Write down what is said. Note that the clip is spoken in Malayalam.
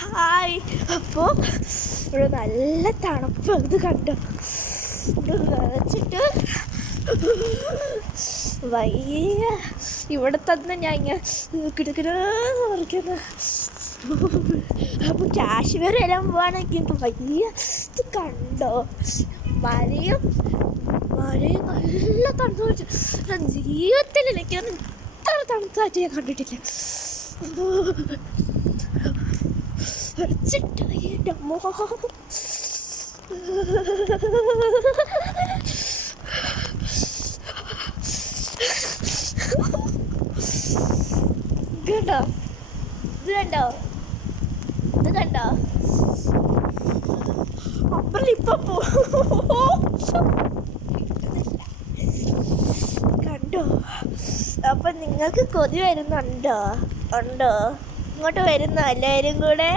ഹായ്. അപ്പോൾ ഇവിടെ നല്ല തണുപ്പ്. ഇത് കണ്ടോ, ഇത് വിറച്ചിട്ട് വയ്യ. ഇവിടെ തന്നെ ഞാൻ ഇങ്ങനെ കിടക്കിടന്ന് പറിക്കുന്നു. അപ്പോൾ കാശ്മീർ എല്ലാം പോവാണെങ്കിൽ എനിക്ക് വയ്യ. ഇത് കണ്ടോ, മഴയും നല്ല തണുത്ത് വെച്ചു. ജീവിതത്തിൽ എനിക്ക് ഇത്ര തണുത്തായിട്ട് ഞാൻ കണ്ടിട്ടില്ല. വരച്ചിട്ട് എൻ്റെ അമ്മ കണ്ടോ, ഇത് കണ്ടോ, ഇത് കണ്ടോ. അപ്പുറം ഇപ്പം കണ്ടോ. അപ്പം നിങ്ങൾക്ക് കൊതി വരുന്നുണ്ടോ? ഉണ്ടോ? ഇങ്ങോട്ട് വരുന്നോ എല്ലാവരും കൂടെ?